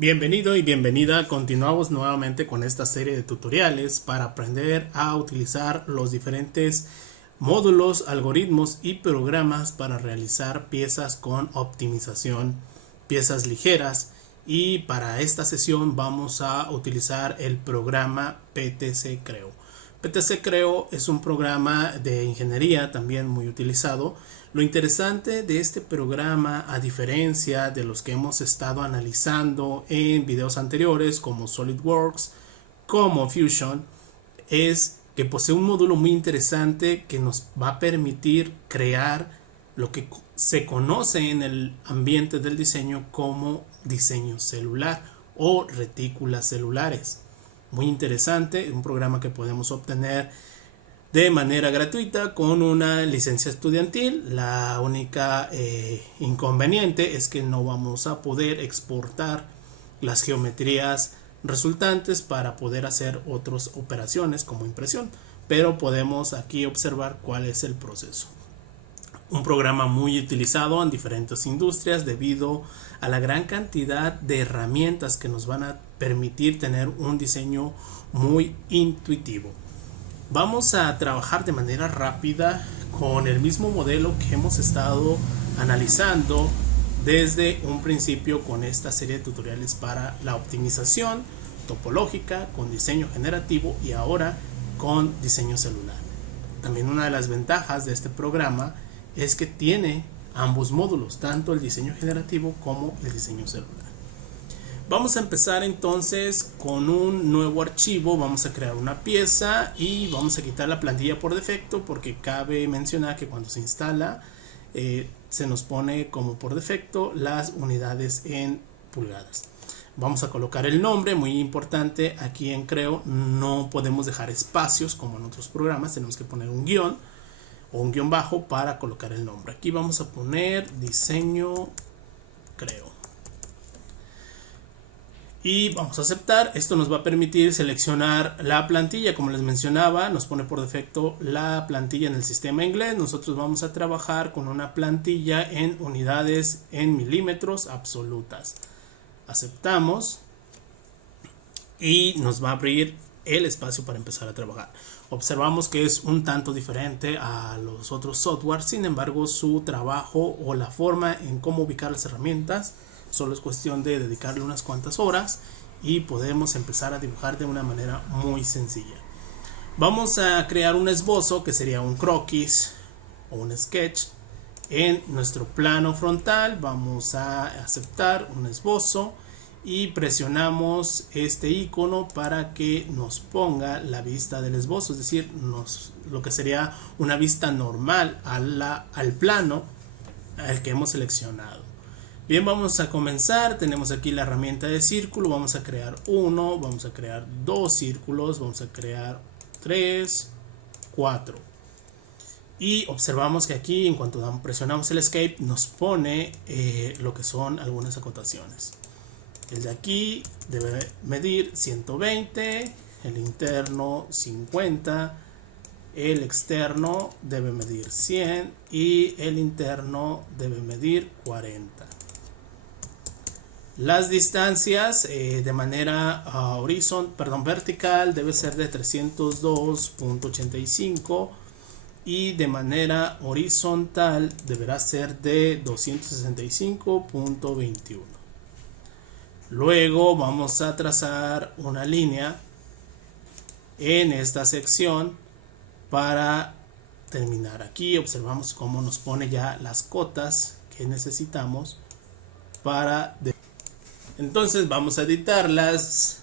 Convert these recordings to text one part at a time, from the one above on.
Bienvenido y bienvenida. Continuamos nuevamente con esta serie de tutoriales para aprender a utilizar los diferentes módulos, algoritmos y programas para realizar piezas con optimización, piezas ligeras. Y para esta sesión vamos a utilizar el programa PTC Creo. PTC Creo es un programa de ingeniería también muy utilizado. Lo interesante de este programa, a diferencia de los que hemos estado analizando en videos anteriores como SolidWorks, como Fusion, es que posee un módulo muy interesante que nos va a permitir crear lo que se conoce en el ambiente del diseño como diseño celular o retículas celulares. Muy interesante, un programa que podemos obtener de manera gratuita con una licencia estudiantil. La única inconveniente es que no vamos a poder exportar las geometrías resultantes para poder hacer otras operaciones como impresión, pero podemos aquí observar cuál es el proceso. Un programa muy utilizado en diferentes industrias debido a la gran cantidad de herramientas que nos van a permitir tener un diseño muy intuitivo. Vamos a trabajar de manera rápida con el mismo modelo que hemos estado analizando desde un principio con esta serie de tutoriales para la optimización topológica con diseño generativo y ahora con diseño celular. También una de las ventajas de este programa es que tiene ambos módulos, tanto el diseño generativo como el diseño celular. Vamos a empezar entonces con un nuevo archivo. Vamos a crear una pieza y vamos a quitar la plantilla por defecto, porque cabe mencionar que cuando se instala se nos pone como por defecto las unidades en pulgadas. Vamos a colocar el nombre, muy importante. Aquí en Creo no podemos dejar espacios como en otros programas, tenemos que poner un guión o un guión bajo para colocar el nombre. Aquí vamos a poner diseño Creo y vamos a aceptar. Esto nos va a permitir seleccionar la plantilla. Como les mencionaba, nos pone por defecto la plantilla en el sistema inglés. Nosotros vamos a trabajar con una plantilla en unidades en milímetros absolutas. Aceptamos y nos va a abrir el espacio para empezar a trabajar. Observamos que es un tanto diferente a los otros software, sin embargo su trabajo o la forma en cómo ubicar las herramientas solo es cuestión de dedicarle unas cuantas horas y podemos empezar a dibujar de una manera muy sencilla. Vamos a crear un esbozo que sería un croquis o un sketch en nuestro plano frontal. Vamos a aceptar un esbozo y presionamos este icono para que nos ponga la vista del esbozo, es decir, lo que sería una vista normal al plano al que hemos seleccionado. Bien, vamos a comenzar. Tenemos aquí la herramienta de círculo. Vamos a crear uno, vamos a crear dos círculos, vamos a crear 3, 4. Y observamos que aquí, en cuanto presionamos el escape, nos pone lo que son algunas acotaciones. El de aquí debe medir 120, el interno 50, el externo debe medir 100 y el interno debe medir 40. Las distancias de manera vertical debe ser de 302.85 y de manera horizontal deberá ser de 265.21. Luego vamos a trazar una línea en esta sección para terminar. Aquí observamos cómo nos pone ya las cotas que necesitamos para... Entonces vamos a editarlas.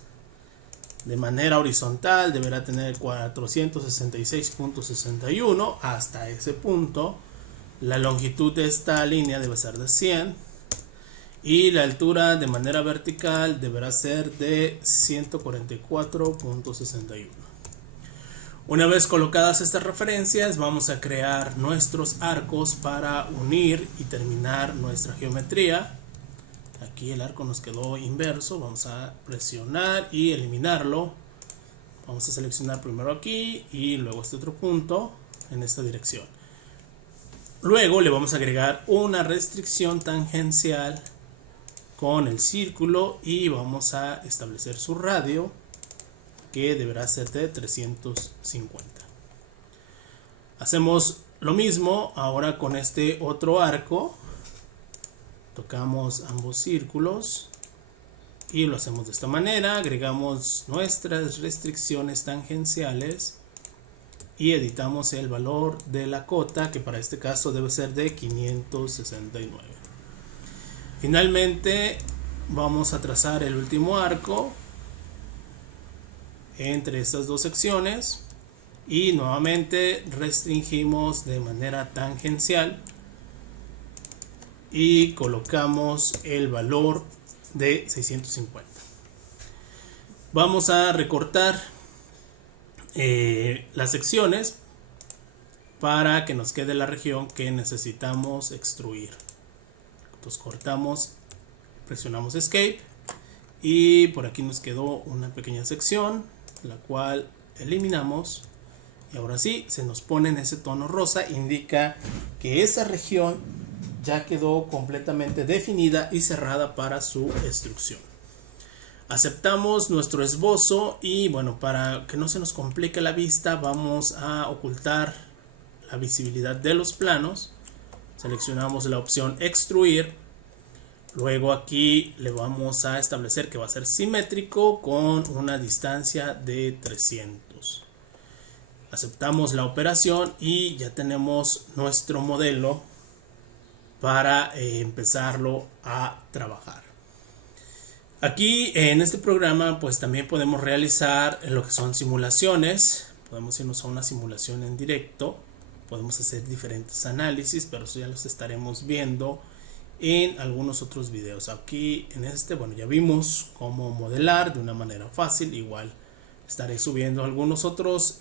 De manera horizontal deberá tener 466.61 hasta ese punto. La longitud de esta línea debe ser de 100 y la altura de manera vertical deberá ser de 144.61. Una vez colocadas estas referencias, vamos a crear nuestros arcos para unir y terminar nuestra geometría. Aquí el arco nos quedó inverso, vamos a presionar y eliminarlo. Vamos a seleccionar primero aquí y luego este otro punto en esta dirección. Luego le vamos a agregar una restricción tangencial con el círculo y vamos a establecer su radio, que deberá ser de 350. Hacemos lo mismo ahora con este otro arco. Tocamos ambos círculos y lo hacemos de esta manera. Agregamos nuestras restricciones tangenciales y editamos el valor de la cota, que para este caso debe ser de 569. Finalmente vamos a trazar el último arco entre estas dos secciones y nuevamente restringimos de manera tangencial y colocamos el valor de 650. Vamos a recortar las secciones para que nos quede la región que necesitamos extruir. Entonces cortamos, presionamos escape y por aquí nos quedó una pequeña sección, la cual eliminamos. Y ahora sí, se nos pone en ese tono rosa, indica que esa región ya quedó completamente definida y cerrada para su extrusión. Aceptamos nuestro esbozo y bueno, para que no se nos complique la vista, vamos a ocultar la visibilidad de los planos. Seleccionamos la opción extruir. Luego aquí le vamos a establecer que va a ser simétrico con una distancia de 300. Aceptamos la operación y ya tenemos nuestro modelo para empezarlo a trabajar. Aquí en este programa pues también podemos realizar lo que son simulaciones. Podemos irnos a una simulación en directo. Podemos hacer diferentes análisis, pero eso ya los estaremos viendo en algunos otros videos. Aquí en este, bueno, ya vimos cómo modelar de una manera fácil. Igual estaré subiendo algunos otros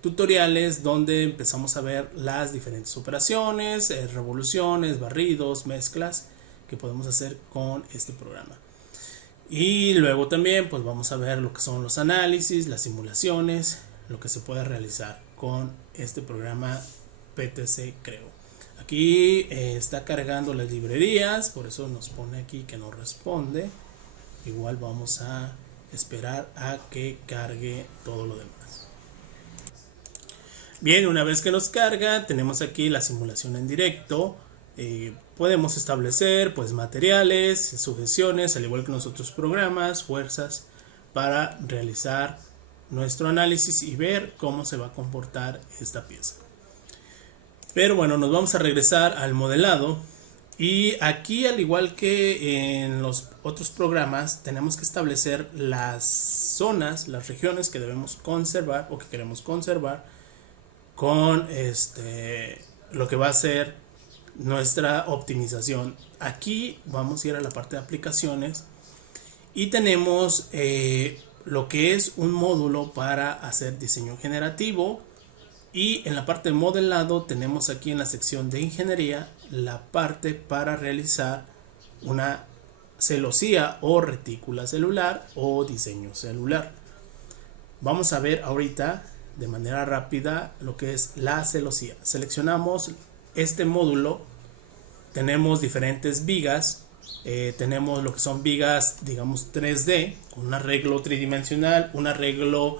tutoriales donde empezamos a ver las diferentes operaciones, revoluciones, barridos, mezclas que podemos hacer con este programa. Y luego también pues vamos a ver lo que son los análisis, las simulaciones, lo que se puede realizar con este programa PTC Creo. Aquí está cargando las librerías, por eso nos pone aquí que no responde. Igual vamos a esperar a que cargue todo lo demás. Bien, una vez que nos carga, tenemos aquí la simulación en directo. Podemos establecer pues materiales, sujeciones, al igual que los otros programas, fuerzas, para realizar nuestro análisis y ver cómo se va a comportar esta pieza. Pero bueno, nos vamos a regresar al modelado y aquí, al igual que en los otros programas, tenemos que establecer las zonas, las regiones que debemos conservar o que queremos conservar con lo que va a ser nuestra optimización. Aquí vamos a ir a la parte de aplicaciones y tenemos lo que es un módulo para hacer diseño generativo, y en la parte de modelado tenemos aquí en la sección de ingeniería la parte para realizar una celosía o retícula celular o diseño celular. Vamos a ver ahorita de manera rápida lo que es la celosía. Seleccionamos este módulo, tenemos diferentes vigas, tenemos lo que son vigas, digamos 3D, con un arreglo tridimensional, un arreglo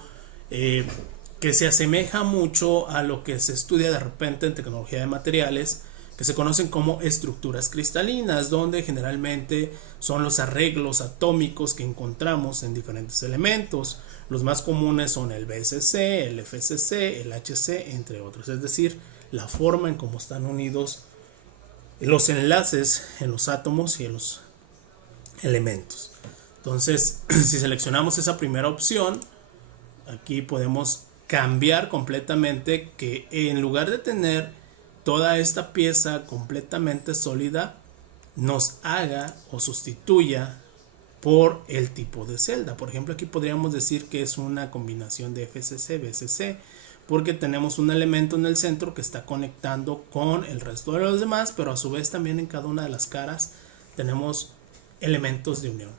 que se asemeja mucho a lo que se estudia de repente en tecnología de materiales, que se conocen como estructuras cristalinas, donde generalmente son los arreglos atómicos que encontramos en diferentes elementos. Los más comunes son el BSC, el FSC, el HC, entre otros, es decir, la forma en cómo están unidos los enlaces en los átomos y en los elementos. Entonces, si seleccionamos esa primera opción, aquí podemos cambiar completamente, que en lugar de tener toda esta pieza completamente sólida, nos haga o sustituya por el tipo de celda. Por ejemplo, aquí podríamos decir que es una combinación de FCC, BCC, porque tenemos un elemento en el centro que está conectando con el resto de los demás, pero a su vez también en cada una de las caras tenemos elementos de unión.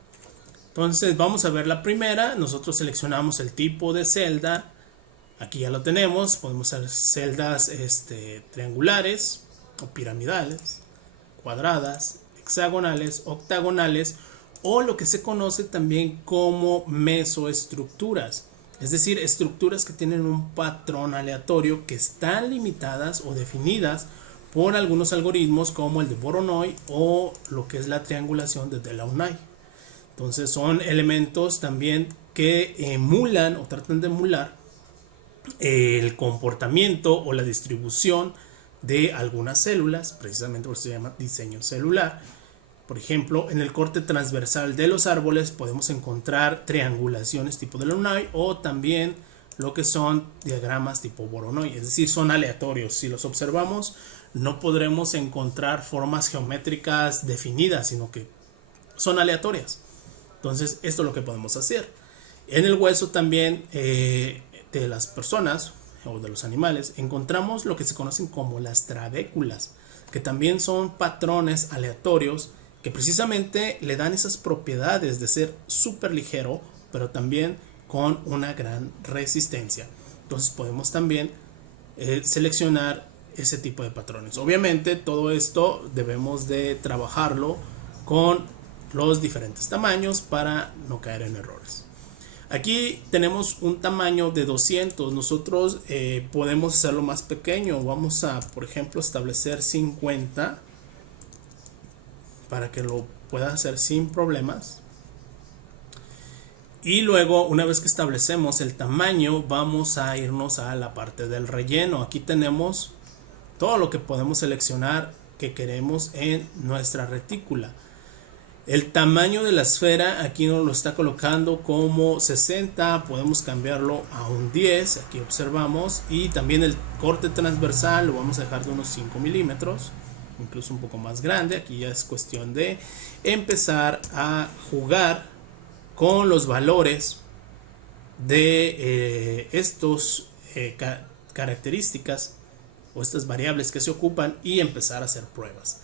Entonces vamos a ver la primera. Nosotros seleccionamos el tipo de celda. Aquí ya lo tenemos. Podemos hacer celdas triangulares o piramidales, cuadradas, hexagonales, octagonales o lo que se conoce también como mesoestructuras. Es decir, estructuras que tienen un patrón aleatorio que están limitadas o definidas por algunos algoritmos como el de Voronoi o lo que es la triangulación de Delaunay. Entonces son elementos también que emulan o tratan de emular el comportamiento o la distribución de algunas células, precisamente por eso se llama diseño celular. Por ejemplo, en el corte transversal de los árboles podemos encontrar triangulaciones tipo Delaunay o también lo que son diagramas tipo Voronoi, es decir, son aleatorios. Si los observamos, no podremos encontrar formas geométricas definidas, sino que son aleatorias. Entonces, esto es lo que podemos hacer. En el hueso también de las personas o de los animales encontramos lo que se conocen como las trabéculas, que también son patrones aleatorios que precisamente le dan esas propiedades de ser súper ligero, pero también con una gran resistencia. Entonces podemos también seleccionar ese tipo de patrones. Obviamente todo esto debemos de trabajarlo con los diferentes tamaños para no caer en errores. Aquí tenemos un tamaño de 200. Nosotros podemos hacerlo más pequeño. Vamos a, por ejemplo, establecer 50 para que lo pueda hacer sin problemas. Y luego, una vez que establecemos el tamaño, vamos a irnos a la parte del relleno. Aquí tenemos todo lo que podemos seleccionar que queremos en nuestra retícula. El tamaño de la esfera aquí nos lo está colocando como 60, podemos cambiarlo a un 10, aquí observamos, y también el corte transversal lo vamos a dejar de unos 5 milímetros, incluso un poco más grande. Aquí ya es cuestión de empezar a jugar con los valores de estos características o estas variables que se ocupan y empezar a hacer pruebas.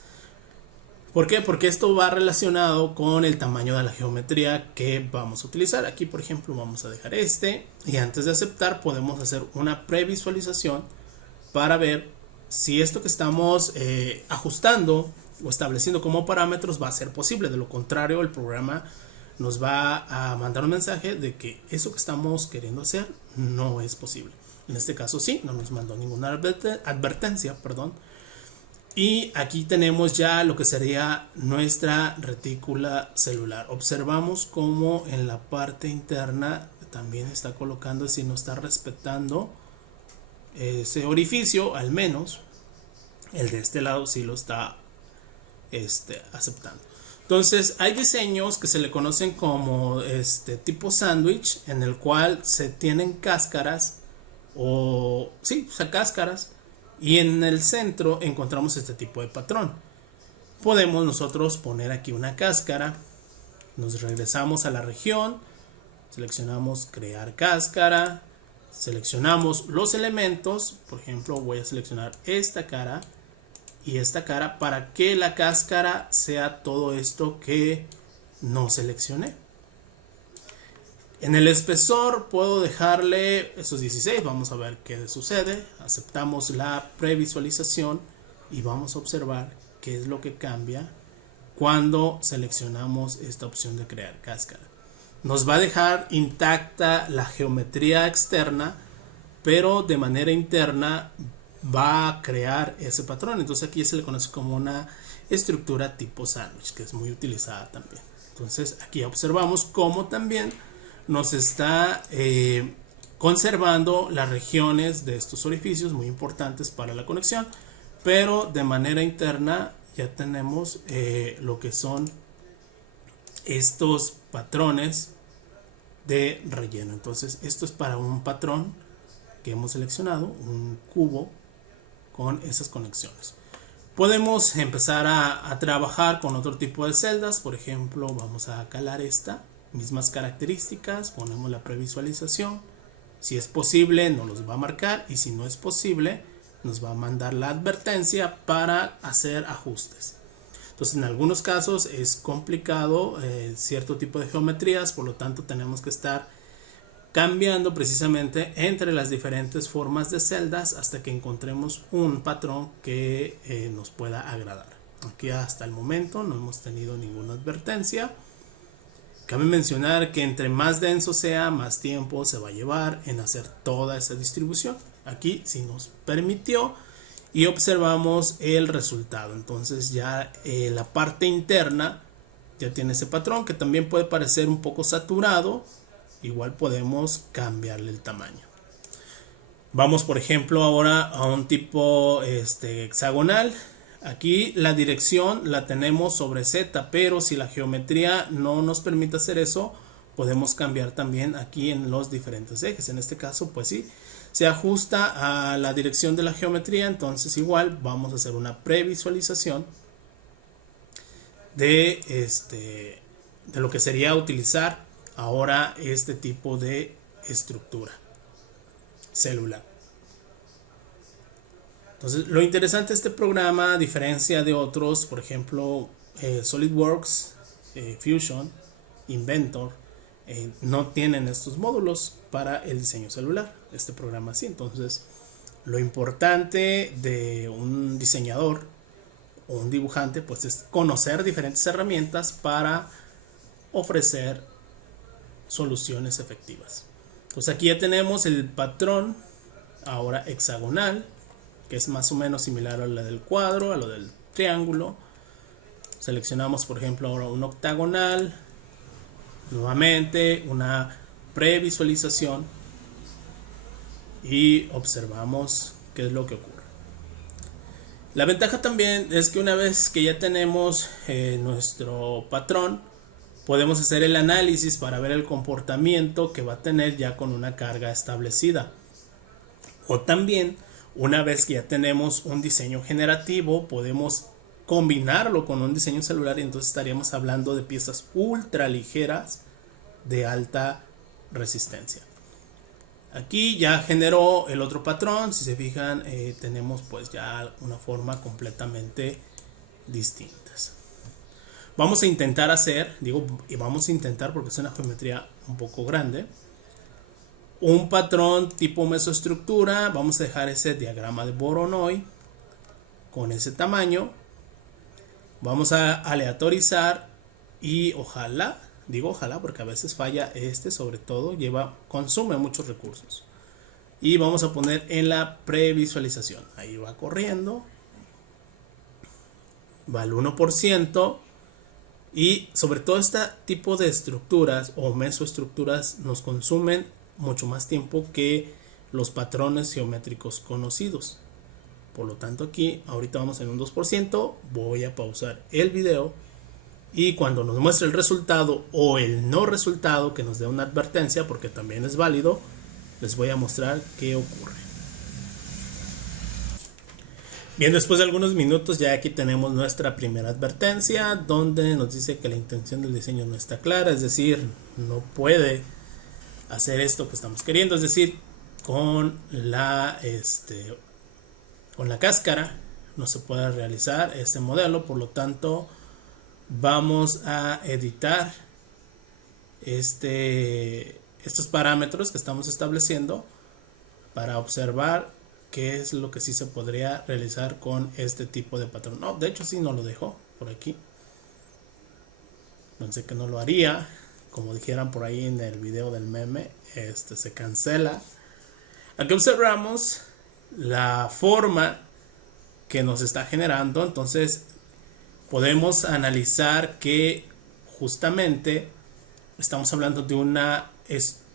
¿Por qué? Porque esto va relacionado con el tamaño de la geometría que vamos a utilizar. Aquí, por ejemplo, vamos a dejar y antes de aceptar podemos hacer una previsualización para ver si esto que estamos ajustando o estableciendo como parámetros va a ser posible. De lo contrario, el programa nos va a mandar un mensaje de que eso que estamos queriendo hacer no es posible. En este caso sí, no nos mandó ninguna advertencia, perdón. Y aquí tenemos ya lo que sería nuestra retícula celular. Observamos cómo en la parte interna también está colocando, si no está respetando ese orificio, al menos el de este lado sí lo está aceptando. Entonces hay diseños que se le conocen como tipo sándwich, en el cual se tienen cáscaras cáscaras, y en el centro encontramos este tipo de patrón. Podemos nosotros poner aquí una cáscara, nos regresamos a la región, seleccionamos crear cáscara, seleccionamos los elementos. Por ejemplo, voy a seleccionar esta cara y esta cara para que la cáscara sea todo esto que no seleccioné. En el espesor puedo dejarle estos 16, vamos a ver qué sucede. Aceptamos la previsualización y vamos a observar qué es lo que cambia cuando seleccionamos esta opción de crear cáscara. Nos va a dejar intacta la geometría externa, pero de manera interna va a crear ese patrón. Entonces aquí se le conoce como una estructura tipo sándwich, que es muy utilizada también. Entonces aquí observamos cómo también nos está conservando las regiones de estos orificios muy importantes para la conexión, pero de manera interna ya tenemos lo que son estos patrones de relleno. Entonces esto es para un patrón que hemos seleccionado, un cubo con esas conexiones. Podemos empezar a trabajar con otro tipo de celdas. Por ejemplo, vamos a calar esta, mismas características, ponemos la previsualización. Si es posible nos los va a marcar, y si no es posible nos va a mandar la advertencia para hacer ajustes. Entonces en algunos casos es complicado cierto tipo de geometrías, por lo tanto tenemos que estar cambiando precisamente entre las diferentes formas de celdas hasta que encontremos un patrón que nos pueda agradar. Aquí hasta el momento no hemos tenido ninguna advertencia. Cabe mencionar que entre más denso sea, más tiempo se va a llevar en hacer toda esa distribución. Aquí sí nos permitió y observamos el resultado. Entonces ya la parte interna ya tiene ese patrón que también puede parecer un poco saturado. Igual podemos cambiarle el tamaño. Vamos por ejemplo ahora a un tipo hexagonal. Aquí la dirección la tenemos sobre Z, pero si la geometría no nos permite hacer eso, podemos cambiar también aquí en los diferentes ejes. En este caso, pues sí, se ajusta a la dirección de la geometría. Entonces igual vamos a hacer una previsualización de lo que sería utilizar ahora este tipo de estructura celular. Entonces, lo interesante de este programa, a diferencia de otros, por ejemplo, SolidWorks, Fusion, Inventor, no tienen estos módulos para el diseño celular. Este programa sí. Entonces, lo importante de un diseñador o un dibujante, pues es conocer diferentes herramientas para ofrecer soluciones efectivas. Entonces, aquí ya tenemos el patrón ahora hexagonal, que es más o menos similar a la del cuadro, a lo del triángulo. Seleccionamos por ejemplo ahora un octagonal, nuevamente una previsualización y observamos qué es lo que ocurre. La ventaja también es que una vez que ya tenemos nuestro patrón, podemos hacer el análisis para ver el comportamiento que va a tener ya con una carga establecida. O también, una vez que ya tenemos un diseño generativo, podemos combinarlo con un diseño celular y entonces estaríamos hablando de piezas ultra ligeras de alta resistencia. Aquí ya generó el otro patrón. Si se fijan, tenemos pues ya una forma completamente distintas. Vamos a intentar hacer, y vamos a intentar porque es una geometría un poco grande, un patrón tipo mesoestructura. Vamos a dejar ese diagrama de Voronoi con ese tamaño. Vamos a aleatorizar y ojalá porque a veces falla sobre todo, consume muchos recursos. Y vamos a poner en la previsualización. Ahí va corriendo. Va al 1%. Y sobre todo este tipo de estructuras o mesoestructuras nos consumen mucho más tiempo que los patrones geométricos conocidos. Por lo tanto aquí ahorita vamos en un 2%. Voy a pausar el video y cuando nos muestre el resultado o el no resultado, que nos dé una advertencia porque también es válido, les voy a mostrar qué ocurre. Bien, después de algunos minutos ya aquí tenemos nuestra primera advertencia donde nos dice que la intención del diseño no está clara, es decir, no puede hacer esto que estamos queriendo, es decir, con la cáscara no se puede realizar este modelo. Por lo tanto, vamos a editar estos parámetros que estamos estableciendo para observar qué es lo que sí se podría realizar con este tipo de patrón. No, de hecho sí no lo dejó por aquí. Pensé que no lo haría. Como dijeran por ahí en el video del meme, se cancela. Aquí observamos la forma que nos está generando. Entonces podemos analizar que justamente estamos hablando de una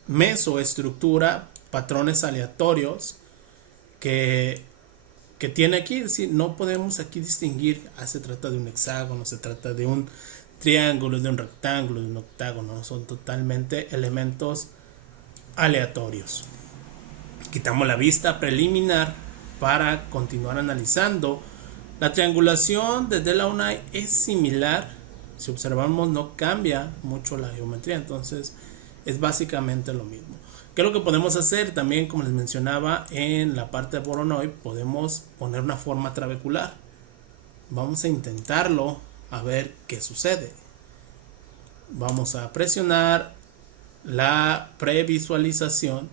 mesoestructura, patrones aleatorios que tiene aquí. Es decir, no podemos aquí distinguir, se trata de un hexágono, se trata de un triángulo, de un rectángulo, de un octágono. Son totalmente elementos aleatorios. Quitamos la vista preliminar para continuar analizando. La triangulación de Delaunay es similar. Si observamos, no cambia mucho la geometría, entonces es básicamente lo mismo. ¿Qué es lo que podemos hacer? También, como les mencionaba, en la parte de Voronoi podemos poner una forma trabecular. Vamos a intentarlo a ver qué sucede. Vamos a presionar la previsualización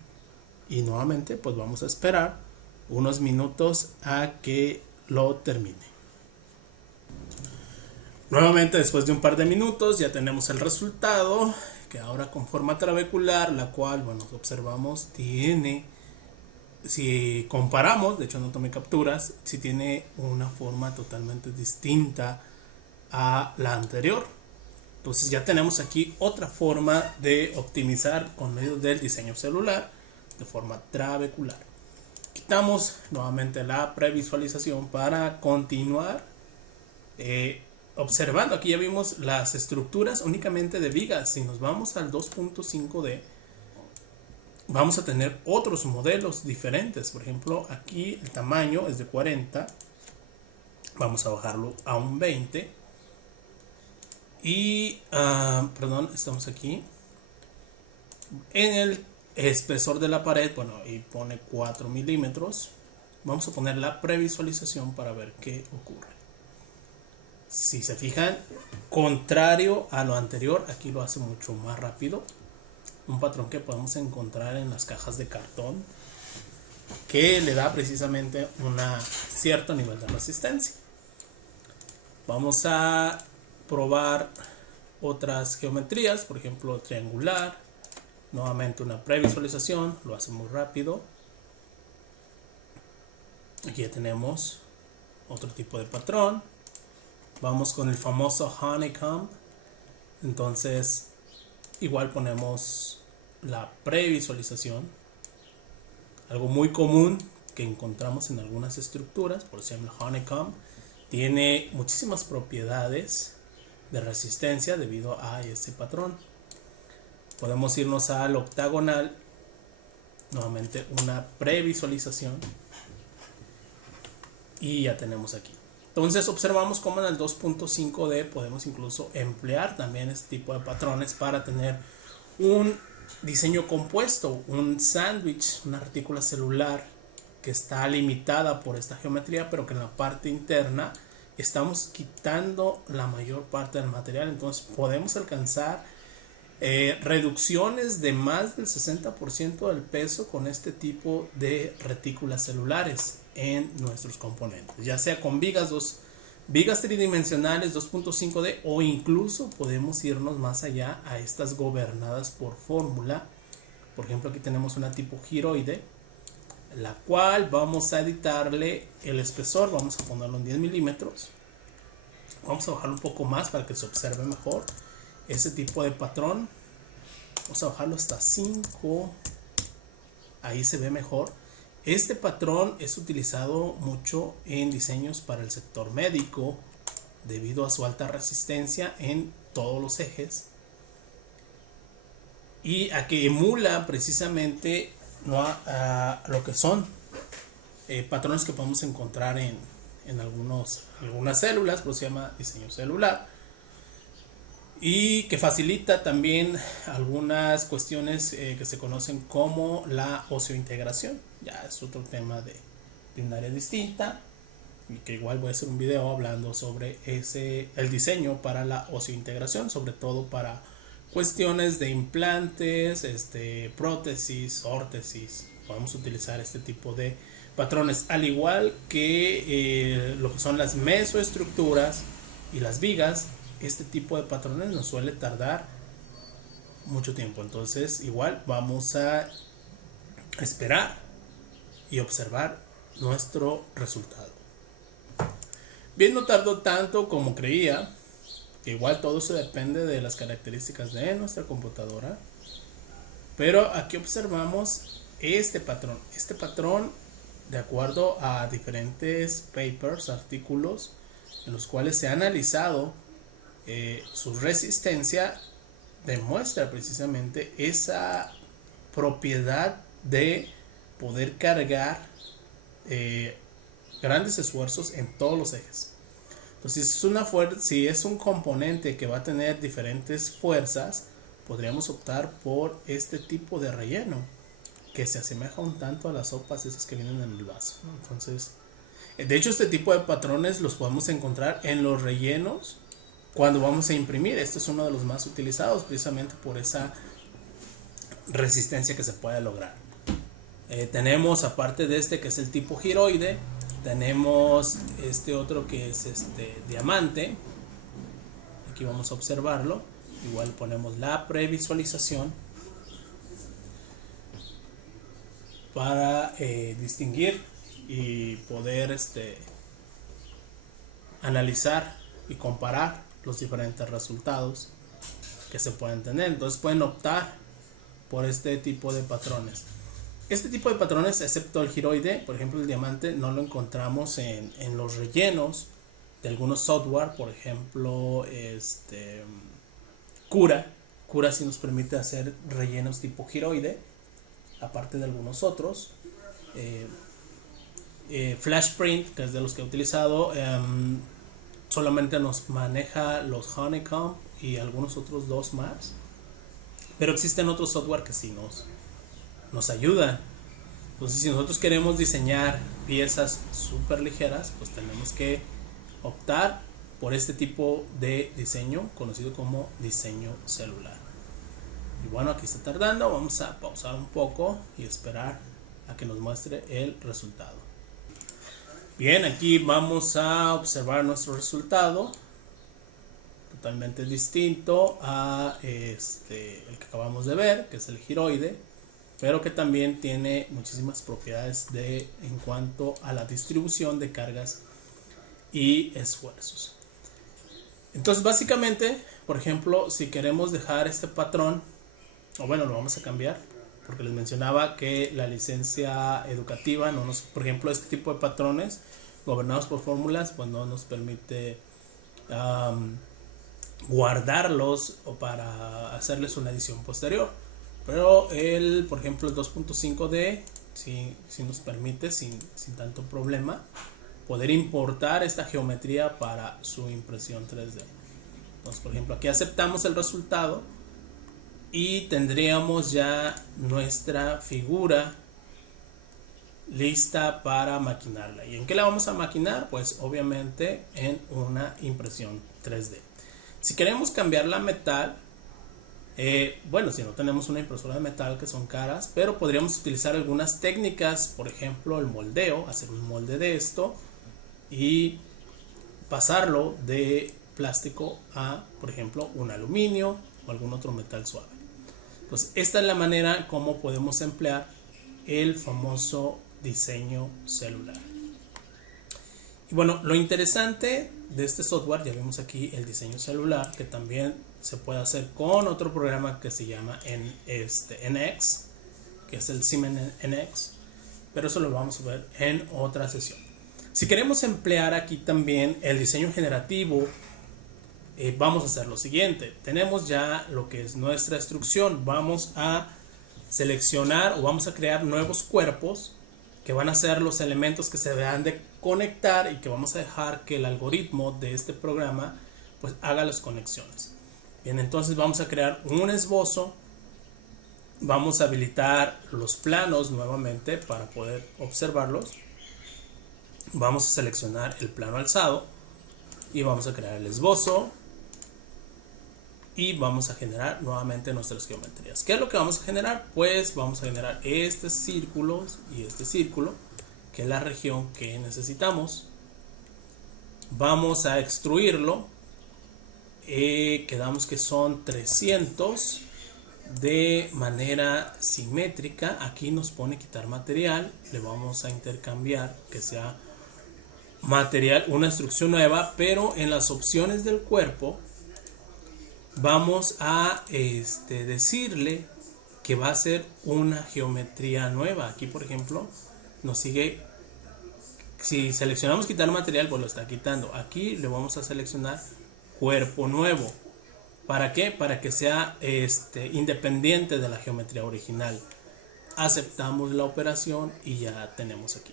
y nuevamente pues vamos a esperar unos minutos a que lo termine. Nuevamente, después de un par de minutos, ya tenemos el resultado, que ahora con forma trabecular, la cual, bueno, observamos, tiene, si comparamos, de hecho no tomé capturas, si tiene una forma totalmente distinta a la anterior. Entonces ya tenemos aquí otra forma de optimizar con medio del diseño celular de forma trabecular. Quitamos nuevamente la previsualización para continuar observando. Aquí ya vimos las estructuras únicamente de vigas. Si nos vamos al 2.5D, vamos a tener otros modelos diferentes. Por ejemplo, aquí el tamaño es de 40. Vamos a bajarlo a un 20. Y, perdón, estamos aquí. En el espesor de la pared, bueno, y pone 4 milímetros. Vamos a poner la previsualización para ver qué ocurre. Si se fijan, contrario a lo anterior, aquí lo hace mucho más rápido. Un patrón que podemos encontrar en las cajas de cartón, que le da precisamente un cierto nivel de resistencia. Vamos a probar otras geometrías, por ejemplo triangular. Nuevamente una previsualización, lo hace muy rápido. Aquí ya tenemos otro tipo de patrón. Vamos con el famoso honeycomb. Entonces igual ponemos la previsualización. Algo muy común que encontramos en algunas estructuras, por ejemplo honeycomb, tiene muchísimas propiedades de resistencia debido a este patrón. Podemos irnos al octagonal. Nuevamente una previsualización. Y ya tenemos aquí. Entonces observamos cómo en el 2.5D podemos incluso emplear también este tipo de patrones para tener un diseño compuesto, un sándwich, una retícula celular que está limitada por esta geometría, pero que en la parte interna estamos quitando la mayor parte del material. Entonces podemos alcanzar reducciones de más del 60% del peso con este tipo de retículas celulares en nuestros componentes, ya sea con vigas tridimensionales 2.5D, o incluso podemos irnos más allá a estas gobernadas por fórmula. Por ejemplo, aquí tenemos una tipo giroide, la cual vamos a editarle el espesor. Vamos a ponerlo en 10 milímetros. Vamos a bajarlo un poco más para que se observe mejor ese tipo de patrón. Vamos a bajarlo hasta 5. Ahí se ve mejor. Este patrón es utilizado mucho en diseños para el sector médico debido a su alta resistencia en todos los ejes y a que emula precisamente lo que son patrones que podemos encontrar en algunas células, pero se llama diseño celular, y que facilita también algunas cuestiones que se conocen como la osseointegración. Ya es otro tema de un área distinta, y que igual voy a hacer un video hablando sobre el diseño para la osseointegración, sobre todo para cuestiones de implantes, prótesis, órtesis. Podemos utilizar este tipo de patrones, al igual que lo que son las mesoestructuras y las vigas. Este tipo de patrones nos suele tardar mucho tiempo, entonces igual vamos a esperar y observar nuestro resultado. Bien, no tardó tanto como creía. Igual todo eso depende de las características de nuestra computadora, pero aquí observamos este patrón. Este patrón, de acuerdo a diferentes papers, artículos en los cuales se ha analizado su resistencia, demuestra precisamente esa propiedad de poder cargar grandes esfuerzos en todos los ejes. Entonces, si es un componente que va a tener diferentes fuerzas, podríamos optar por este tipo de relleno, que se asemeja un tanto a las sopas esas que vienen en el vaso, ¿no? Entonces, de hecho, este tipo de patrones los podemos encontrar en los rellenos cuando vamos a imprimir. Este es uno de los más utilizados precisamente por esa resistencia que se puede lograr. Tenemos, aparte de este que es el tipo giroide, tenemos este otro que es diamante, aquí vamos a observarlo. Igual ponemos la previsualización para distinguir y poder analizar y comparar los diferentes resultados que se pueden tener. Entonces pueden optar por este tipo de patrones. Este tipo de patrones, excepto el giroide, por ejemplo el diamante, no lo encontramos en los rellenos de algunos software. Por ejemplo Cura sí nos permite hacer rellenos tipo giroide, aparte de algunos otros. Flashprint, que es de los que he utilizado, solamente nos maneja los honeycomb y algunos otros dos más, pero existen otros software que sí nos ayudan. Entonces, si nosotros queremos diseñar piezas súper ligeras, pues tenemos que optar por este tipo de diseño conocido como diseño celular. Y bueno, aquí está tardando, vamos a pausar un poco y esperar a que nos muestre el resultado. Bien, aquí vamos a observar nuestro resultado, totalmente distinto a el que acabamos de ver, que es el giroide, pero que también tiene muchísimas propiedades en cuanto a la distribución de cargas y esfuerzos. Entonces básicamente, por ejemplo, si queremos dejar este patrón, o bueno, lo vamos a cambiar, porque les mencionaba que la licencia educativa por ejemplo, este tipo de patrones gobernados por fórmulas, pues no nos permite guardarlos o para hacerles una edición posterior. Pero por ejemplo, el 2.5D sí nos permite sin tanto problema poder importar esta geometría para su impresión 3D. Entonces, por ejemplo, aquí aceptamos el resultado y tendríamos ya nuestra figura lista para maquinarla. ¿Y en qué la vamos a maquinar? Pues obviamente en una impresión 3D. Si queremos cambiarla a metal, bueno, si no tenemos una impresora de metal, que son caras, pero podríamos utilizar algunas técnicas, por ejemplo el moldeo, hacer un molde de esto y pasarlo de plástico a, por ejemplo, un aluminio o algún otro metal suave. Pues esta es la manera como podemos emplear el famoso diseño celular. Y bueno, lo interesante de este software, ya vimos aquí el diseño celular, que también se puede hacer con otro programa que se llama NX, que es el Siemens NX, pero eso lo vamos a ver en otra sesión. Si queremos emplear aquí también el diseño generativo, vamos a hacer lo siguiente. Tenemos ya lo que es nuestra instrucción. Vamos a seleccionar o vamos a crear nuevos cuerpos que van a ser los elementos que se deban de conectar y que vamos a dejar que el algoritmo de este programa pues haga las conexiones. Bien, entonces vamos a crear un esbozo. Vamos a habilitar los planos nuevamente para poder observarlos. Vamos a seleccionar el plano alzado y vamos a crear el esbozo y vamos a generar nuevamente nuestras geometrías. ¿Qué es lo que vamos a generar? Pues vamos a generar estos círculos y este círculo, que es la región que necesitamos. Vamos a extruirlo, quedamos que son 300 de manera simétrica. Aquí nos pone quitar material, le vamos a intercambiar que sea material, una instrucción nueva, pero en las opciones del cuerpo vamos a decirle que va a ser una geometría nueva. Aquí por ejemplo nos sigue, si seleccionamos quitar material, pues lo está quitando. Aquí le vamos a seleccionar cuerpo nuevo. ¿Para qué? Para que sea independiente de la geometría original. Aceptamos la operación y ya tenemos aquí.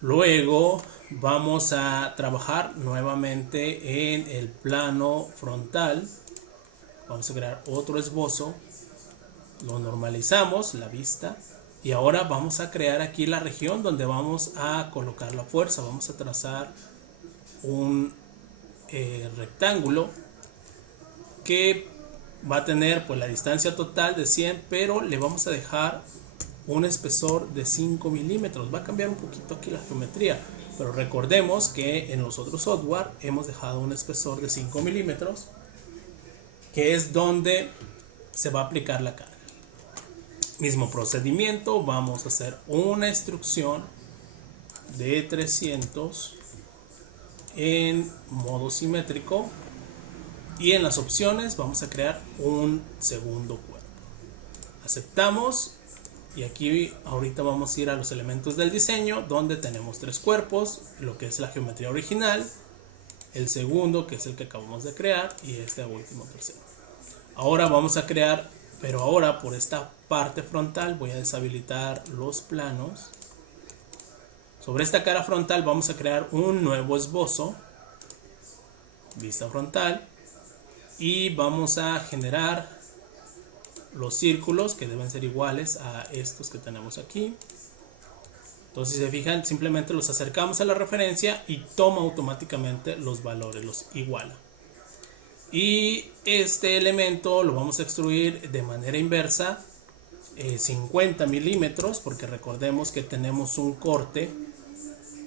Luego vamos a trabajar nuevamente en el plano frontal. Vamos a crear otro esbozo. Lo normalizamos, la vista. Y ahora vamos a crear aquí la región donde vamos a colocar la fuerza. Vamos a trazar un rectángulo que va a tener pues la distancia total de 100, pero le vamos a dejar un espesor de 5 milímetros. Va a cambiar un poquito aquí la geometría. Pero recordemos que en los otros software hemos dejado un espesor de 5 milímetros, que es donde se va a aplicar la carga. Mismo procedimiento, vamos a hacer una instrucción de 300 en modo simétrico, y en las opciones vamos a crear un segundo cuerpo. Aceptamos, y aquí ahorita vamos a ir a los elementos del diseño, donde tenemos 3 cuerpos, lo que es la geometría original, el segundo, que es el que acabamos de crear, y este último tercero. Ahora vamos a crear, pero ahora por esta parte frontal voy a deshabilitar los planos. Sobre esta cara frontal vamos a crear un nuevo esbozo, vista frontal, y vamos a generar los círculos que deben ser iguales a estos que tenemos aquí. Entonces, si se fijan, simplemente los acercamos a la referencia y toma automáticamente los valores, los iguala. Y este elemento lo vamos a extruir de manera inversa, 50 milímetros, porque recordemos que tenemos un corte.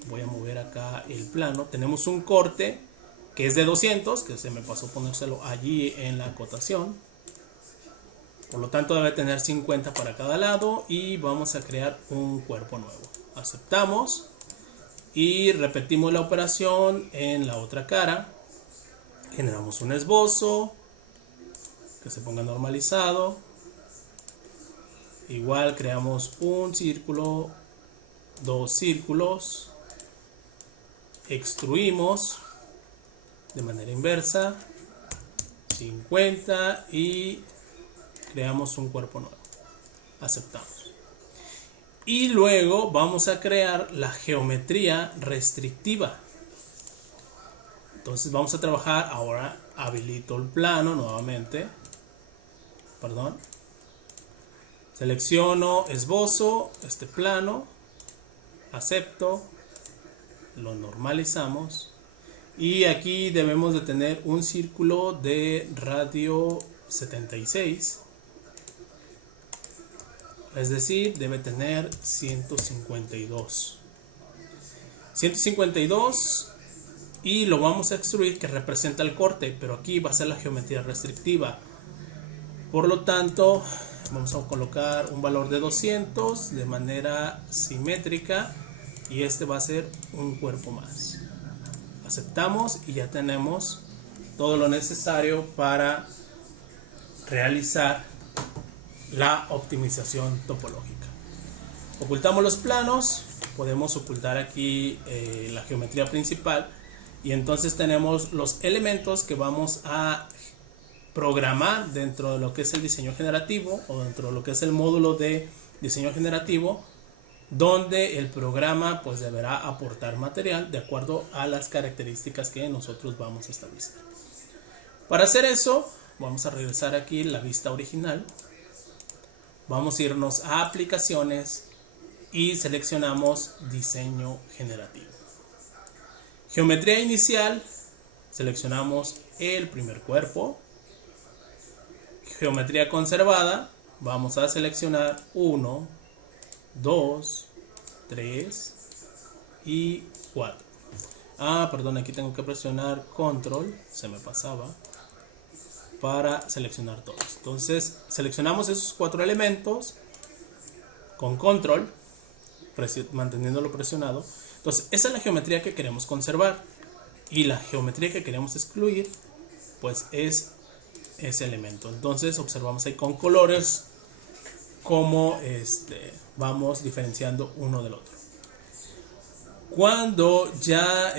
Voy a mover acá el plano. Tenemos un corte que es de 200, que se me pasó ponérselo allí en la acotación. Por lo tanto debe tener 50 para cada lado, y vamos a crear un cuerpo nuevo. Aceptamos y repetimos la operación en la otra cara. Generamos un esbozo que se ponga normalizado. Igual creamos un círculo, 2 círculos, extruimos de manera inversa 50 y creamos un cuerpo nuevo. Aceptamos. Y luego vamos a crear la geometría restrictiva. Entonces vamos a trabajar, ahora habilito el plano nuevamente. Perdón. Selecciono esbozo, este plano, acepto, lo normalizamos, y aquí debemos de tener un círculo de radio 76. Es decir, debe tener 152. 152, y lo vamos a extruir, que representa el corte, pero aquí va a ser la geometría restrictiva. Por lo tanto, vamos a colocar un valor de 200 de manera simétrica, y este va a ser un cuerpo más. Aceptamos y ya tenemos todo lo necesario para realizar la optimización topológica. Ocultamos los planos, podemos ocultar aquí la geometría principal, y entonces tenemos los elementos que vamos a programar dentro de lo que es el diseño generativo, o dentro de lo que es el módulo de diseño generativo, donde el programa pues deberá aportar material de acuerdo a las características que nosotros vamos a establecer. Para hacer eso, vamos a regresar aquí a la vista original. Vamos a irnos a aplicaciones y seleccionamos diseño generativo. Geometría inicial, seleccionamos el primer cuerpo. Geometría conservada, vamos a seleccionar 1, 2, 3 y 4. Perdón, aquí tengo que presionar control, se me pasaba, para seleccionar todos. Entonces seleccionamos esos 4 elementos con control, manteniéndolo presionado. Entonces esa es la geometría que queremos conservar, y la geometría que queremos excluir pues es ese elemento. Entonces observamos ahí con colores cómo vamos diferenciando uno del otro. Cuando ya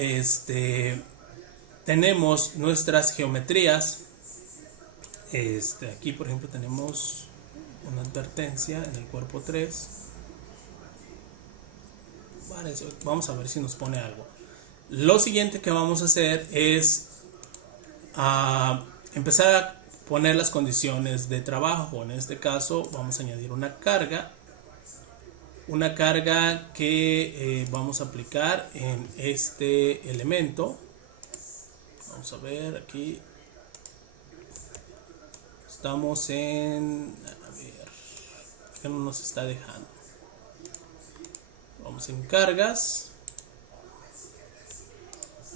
tenemos nuestras geometrías, aquí por ejemplo tenemos una advertencia en el cuerpo 3. Vale, vamos a ver si nos pone algo. Lo siguiente que vamos a hacer es empezar a poner las condiciones de trabajo. En este caso vamos a añadir una carga que vamos a aplicar en este elemento. Vamos a ver aquí, estamos en, a ver, que no nos está dejando. Vamos en cargas,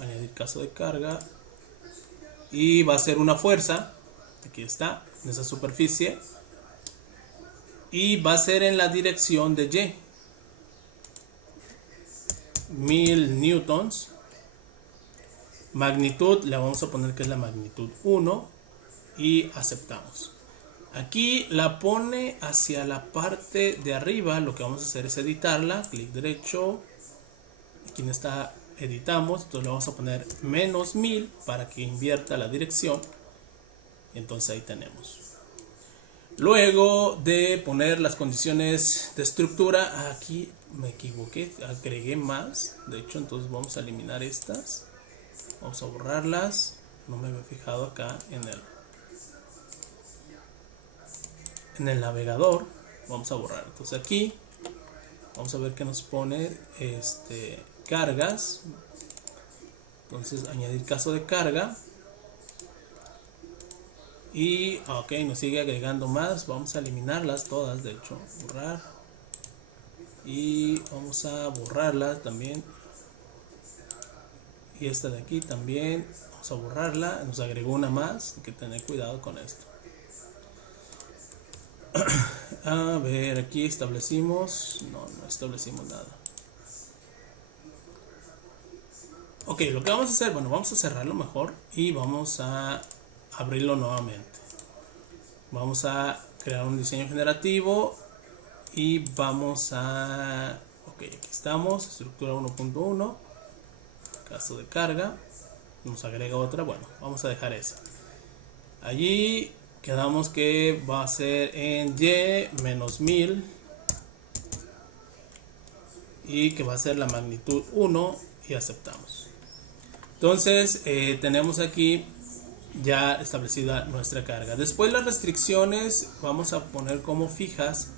añadir caso de carga, y va a ser una fuerza, aquí está, en esa superficie, y va a ser en la dirección de Y, 1000 newtons. Magnitud, le vamos a poner que es la magnitud 1 y aceptamos. Aquí la pone hacia la parte de arriba. Lo que vamos a hacer es editarla, clic derecho, aquí está, editamos, entonces le vamos a poner menos 1000 para que invierta la dirección. Entonces ahí tenemos. Luego de poner las condiciones de estructura, aquí me equivoqué, agregué más, de hecho, entonces vamos a eliminar estas, vamos a borrarlas, no me había fijado acá en el navegador, vamos a borrar. Entonces aquí vamos a ver que nos pone cargas, entonces añadir caso de carga. Y ok, nos sigue agregando más. Vamos a eliminarlas todas, de hecho, borrar. Y vamos a borrarlas también. Y esta de aquí también. Vamos a borrarla. Nos agregó una más. Hay que tener cuidado con esto. A ver, aquí establecimos. No establecimos nada. Ok, lo que vamos a hacer, bueno, vamos a cerrarlo mejor. Y vamos a abrirlo nuevamente. Vamos a crear un diseño generativo y vamos a, ok, aquí estamos, estructura 1.1, caso de carga, nos agrega otra, bueno, vamos a dejar esa. Allí quedamos que va a ser en Y menos 1000 y que va a ser la magnitud 1 y aceptamos. Entonces tenemos aquí ya establecida nuestra carga. Después las restricciones vamos a poner como fijas.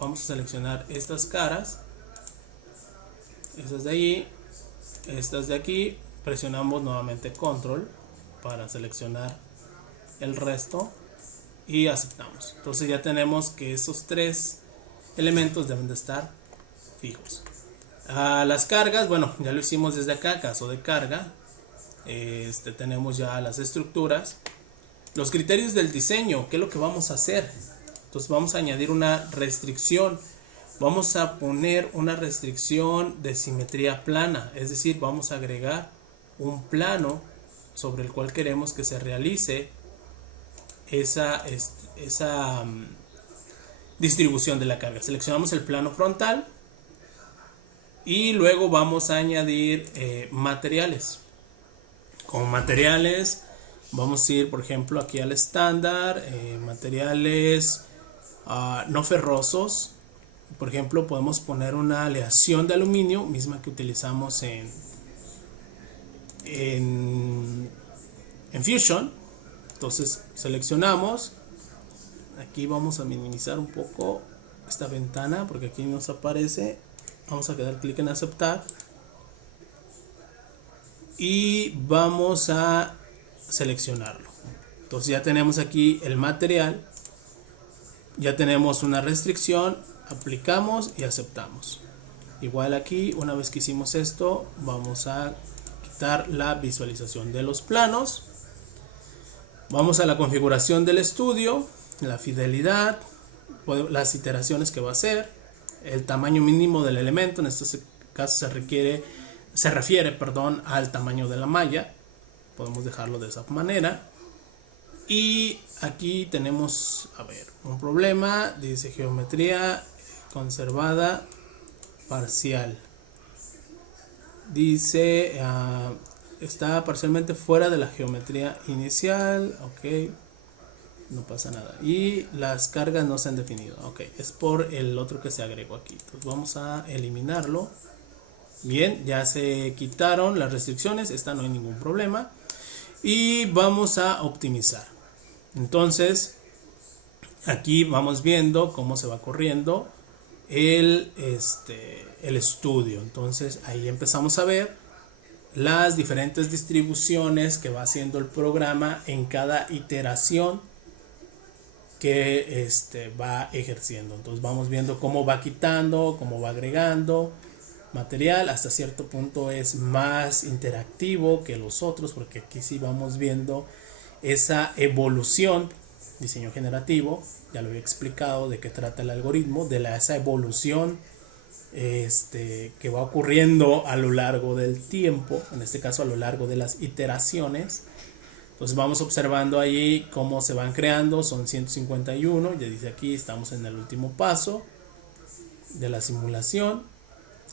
Vamos a seleccionar estas caras, estas de allí, estas de aquí. Presionamos nuevamente control para seleccionar el resto y aceptamos. Entonces ya tenemos que esos tres elementos deben de estar fijos. Las cargas, bueno, ya lo hicimos desde acá, caso de carga. Tenemos ya las estructuras. Los criterios del diseño, ¿qué es lo que vamos a hacer? Entonces vamos a añadir una restricción. Vamos a poner una restricción de simetría plana, es decir, vamos a agregar un plano sobre el cual queremos que se realice esa distribución de la carga. Seleccionamos el plano frontal y luego vamos a añadir materiales. Como materiales vamos a ir, por ejemplo, aquí al estándar, materiales no ferrosos. Por ejemplo, podemos poner una aleación de aluminio, misma que utilizamos en Fusion. Entonces seleccionamos, aquí vamos a minimizar un poco esta ventana porque aquí nos aparece. Vamos a dar clic en aceptar y vamos a seleccionarlo. Entonces ya tenemos aquí el material, ya tenemos una restricción, aplicamos y aceptamos. Igual aquí, una vez que hicimos esto, vamos a quitar la visualización de los planos. Vamos a la configuración del estudio, la fidelidad, las iteraciones que va a hacer, el tamaño mínimo del elemento. En este caso se refiere al tamaño de la malla. Podemos dejarlo de esa manera. Y aquí tenemos, a ver, un problema. Dice geometría conservada parcial. Dice está parcialmente fuera de la geometría inicial. Ok, no pasa nada. Y las cargas no se han definido. Ok, es por el otro que se agregó aquí. Entonces vamos a eliminarlo. Bien, ya se quitaron las restricciones. Esta no hay ningún problema. Y vamos a optimizar. Entonces aquí vamos viendo cómo se va corriendo el estudio. Entonces ahí empezamos a ver las diferentes distribuciones que va haciendo el programa en cada iteración que va ejerciendo. Entonces vamos viendo cómo va quitando, cómo va agregando, material. Hasta cierto punto es más interactivo que los otros, porque aquí sí vamos viendo esa evolución. Diseño generativo, ya lo había explicado de qué trata el algoritmo, de esa evolución que va ocurriendo a lo largo del tiempo, en este caso a lo largo de las iteraciones. Entonces vamos observando ahí cómo se van creando. Son 151, ya dice aquí, estamos en el último paso de la simulación.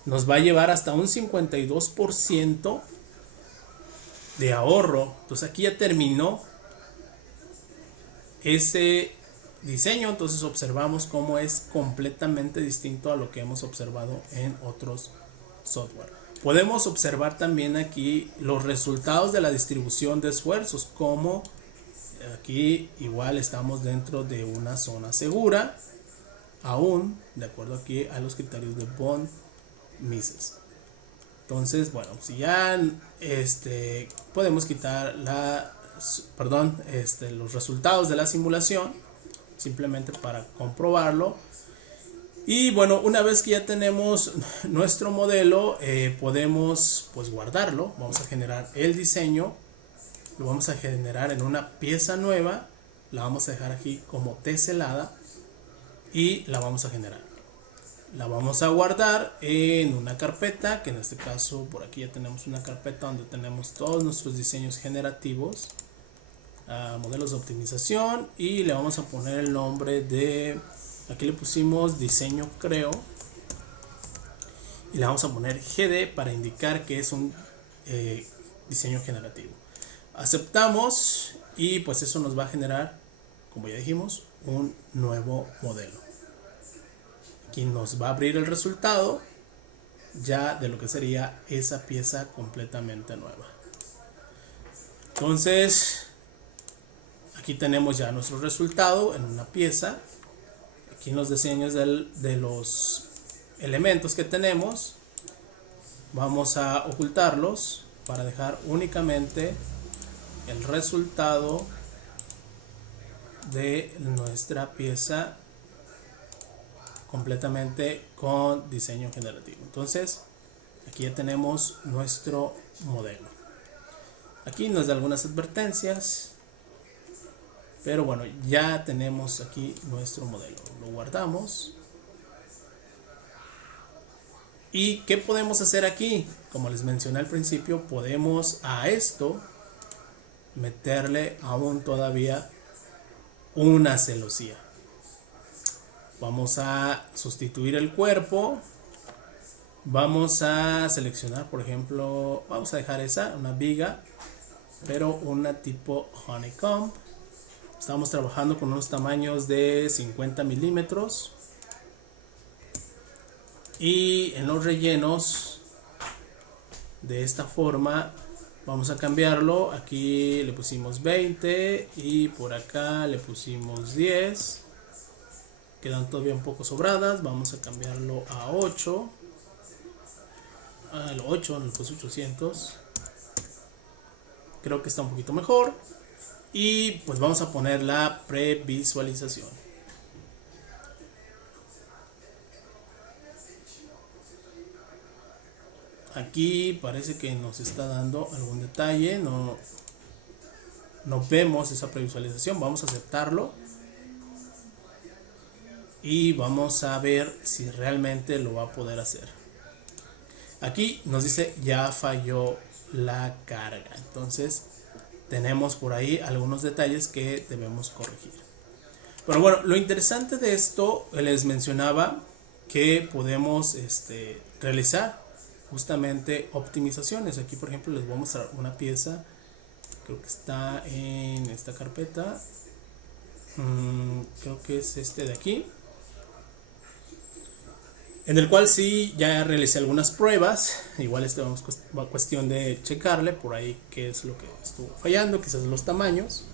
Nos va a llevar hasta un 52% de ahorro. Entonces aquí ya terminó ese diseño. Entonces observamos cómo es completamente distinto a lo que hemos observado en otros software. Podemos observar también aquí los resultados de la distribución de esfuerzos, como aquí igual estamos dentro de una zona segura, aún de acuerdo aquí a los criterios de von Mises. Entonces, bueno, si ya podemos quitar los resultados de la simulación, simplemente para comprobarlo. Y bueno, una vez que ya tenemos nuestro modelo, podemos pues guardarlo. Vamos a generar el diseño, lo vamos a generar en una pieza nueva, la vamos a dejar aquí como teselada y la vamos a generar. La vamos a guardar en una carpeta, que en este caso por aquí ya tenemos una carpeta donde tenemos todos nuestros diseños generativos, modelos de optimización, y le vamos a poner el nombre de, aquí le pusimos diseño creo, y le vamos a poner GD para indicar que es un diseño generativo. Aceptamos y pues eso nos va a generar, como ya dijimos, un nuevo modelo. Aquí nos va a abrir el resultado ya de lo que sería esa pieza completamente nueva. Entonces aquí tenemos ya nuestro resultado en una pieza. Aquí en los diseños de los elementos que tenemos, vamos a ocultarlos para dejar únicamente el resultado de nuestra pieza completamente con diseño generativo. Entonces aquí ya tenemos nuestro modelo. Aquí nos da algunas advertencias, pero bueno, ya tenemos aquí nuestro modelo. Lo guardamos. ¿Y qué podemos hacer aquí? Como les mencioné al principio, podemos a esto meterle aún todavía una celosía. Vamos a sustituir el cuerpo. Vamos a seleccionar, por ejemplo, vamos a dejar esa, una viga, pero una tipo honeycomb. Estamos trabajando con unos tamaños de 50 milímetros. Y en los rellenos, de esta forma, vamos a cambiarlo. Aquí le pusimos 20 y por acá le pusimos 10. Quedan todavía un poco sobradas. Vamos a cambiarlo a 8. El 8, le puse 800. Creo que está un poquito mejor. Y pues vamos a poner la previsualización. Aquí parece que nos está dando algún detalle. No vemos esa previsualización. Vamos a aceptarlo. Y vamos a ver si realmente lo va a poder hacer. Aquí nos dice ya falló la carga. Entonces tenemos por ahí algunos detalles que debemos corregir. Pero bueno, lo interesante de esto, les mencionaba que podemos realizar justamente optimizaciones. Aquí por ejemplo les voy a mostrar una pieza. Creo que está en esta carpeta. Creo que es este de aquí, en el cual sí ya realicé algunas pruebas. Igual vamos a cuestión de checarle por ahí qué es lo que estuvo fallando, quizás los tamaños.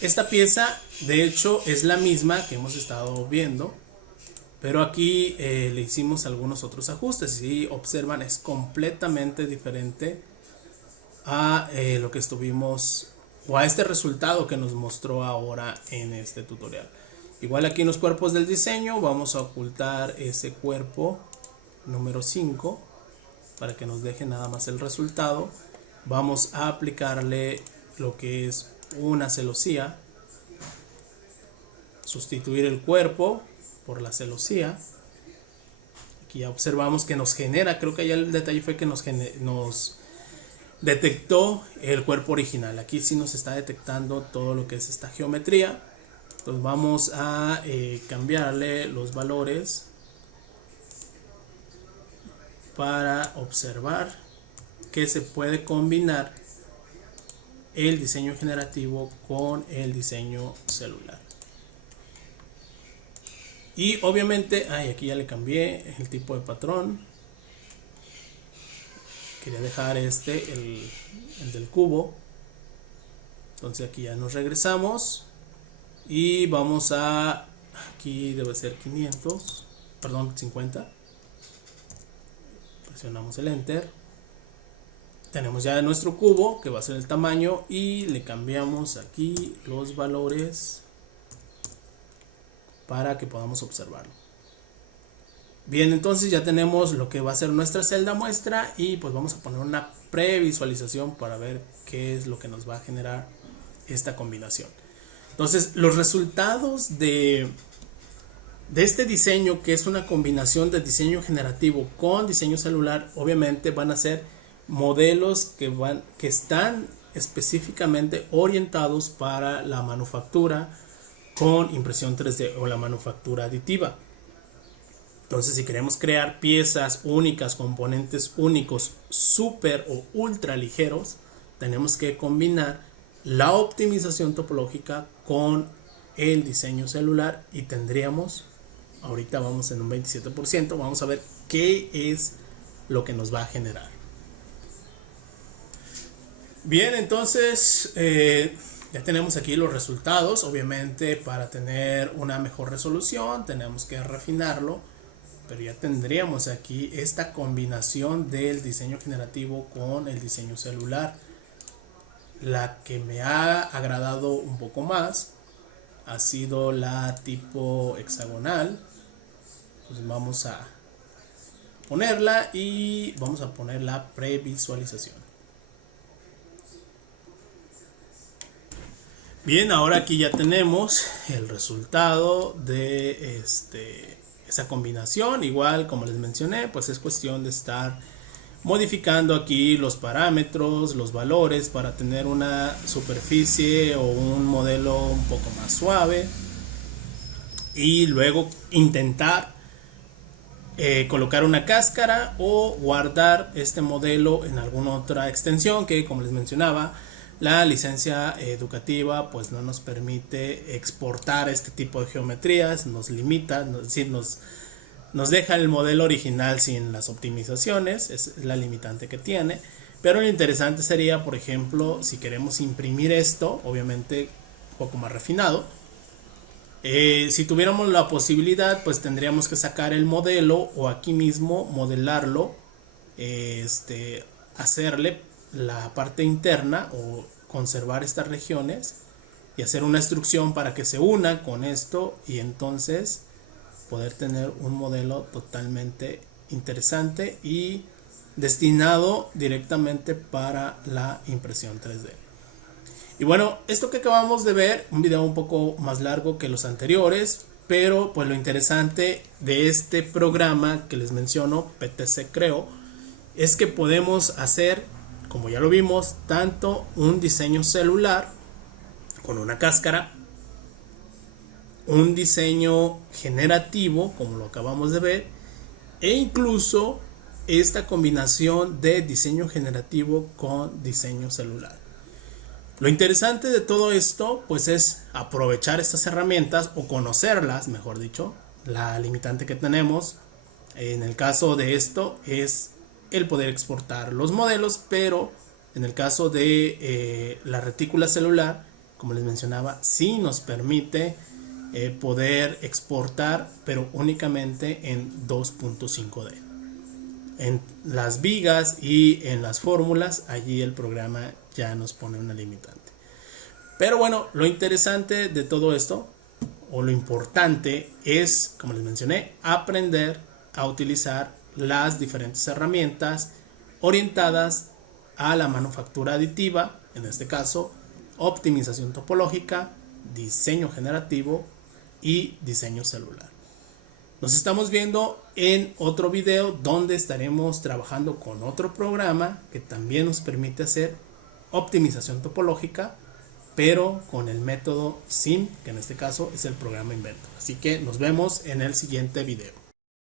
Esta pieza de hecho es la misma que hemos estado viendo, pero aquí le hicimos algunos otros ajustes. Si observan, es completamente diferente a lo que estuvimos, o a este resultado que nos mostró ahora en este tutorial. Igual aquí en los cuerpos del diseño vamos a ocultar ese cuerpo número 5 para que nos deje nada más el resultado. Vamos a aplicarle lo que es una celosía, sustituir el cuerpo por la celosía. Aquí ya observamos que nos genera, creo que ya el detalle fue que nos detectó el cuerpo original. Aquí sí nos está detectando todo lo que es esta geometría. Entonces vamos a cambiarle los valores para observar que se puede combinar el diseño generativo con el diseño celular. Y obviamente, aquí ya le cambié el tipo de patrón. Quería dejar el del cubo. Entonces aquí ya nos regresamos y vamos a, aquí debe ser 500, perdón, 50. Presionamos el enter. Tenemos ya nuestro cubo que va a ser el tamaño y le cambiamos aquí los valores para que podamos observarlo. Bien, entonces ya tenemos lo que va a ser nuestra celda muestra y pues vamos a poner una previsualización para ver qué es lo que nos va a generar esta combinación. Entonces los resultados de este diseño, que es una combinación de diseño generativo con diseño celular, obviamente van a ser modelos que están específicamente orientados para la manufactura con impresión 3D o la manufactura aditiva. Entonces, si queremos crear piezas únicas, componentes únicos, súper o ultra ligeros, tenemos que combinar la optimización topológica con el diseño celular y tendríamos, ahorita vamos en un 27%, vamos a ver qué es lo que nos va a generar. Bien, entonces ya tenemos aquí los resultados. Obviamente, para tener una mejor resolución tenemos que refinarlo, pero ya tendríamos aquí esta combinación del diseño generativo con el diseño celular. La que me ha agradado un poco más ha sido la tipo hexagonal. Pues vamos a ponerla y vamos a poner la previsualización. Bien, ahora aquí ya tenemos el resultado de esa combinación. Igual, como les mencioné, pues es cuestión de estar modificando aquí los parámetros, los valores para tener una superficie o un modelo un poco más suave y luego intentar colocar una cáscara o guardar este modelo en alguna otra extensión que, como les mencionaba, la licencia educativa pues no nos permite exportar este tipo de geometrías, nos limita, nos deja el modelo original sin las optimizaciones, es la limitante que tiene. Pero lo interesante sería, por ejemplo, si queremos imprimir esto, obviamente un poco más refinado, si tuviéramos la posibilidad, pues tendríamos que sacar el modelo o aquí mismo modelarlo, hacerle la parte interna o conservar estas regiones y hacer una instrucción para que se una con esto y entonces poder tener un modelo totalmente interesante y destinado directamente para la impresión 3D. Y bueno, esto que acabamos de ver, un video un poco más largo que los anteriores, pero pues lo interesante de este programa que les menciono, PTC Creo, es que podemos hacer, como ya lo vimos, tanto un diseño celular con una cáscara, un diseño generativo, como lo acabamos de ver, e incluso esta combinación de diseño generativo con diseño celular. Lo interesante de todo esto, pues, es aprovechar estas herramientas o conocerlas, mejor dicho. La limitante que tenemos en el caso de esto es el poder exportar los modelos, pero en el caso de la retícula celular, como les mencionaba, sí nos permite poder exportar, pero únicamente en 2.5D. En las vigas y en las fórmulas, allí el programa ya nos pone una limitante. Pero bueno, lo interesante de todo esto, o lo importante, es, como les mencioné, aprender a utilizar las diferentes herramientas orientadas a la manufactura aditiva, en este caso optimización topológica, diseño generativo y diseño celular. Nos estamos viendo en otro video donde estaremos trabajando con otro programa que también nos permite hacer optimización topológica, pero con el método SIM, que en este caso es el programa Inventor. Así que nos vemos en el siguiente video.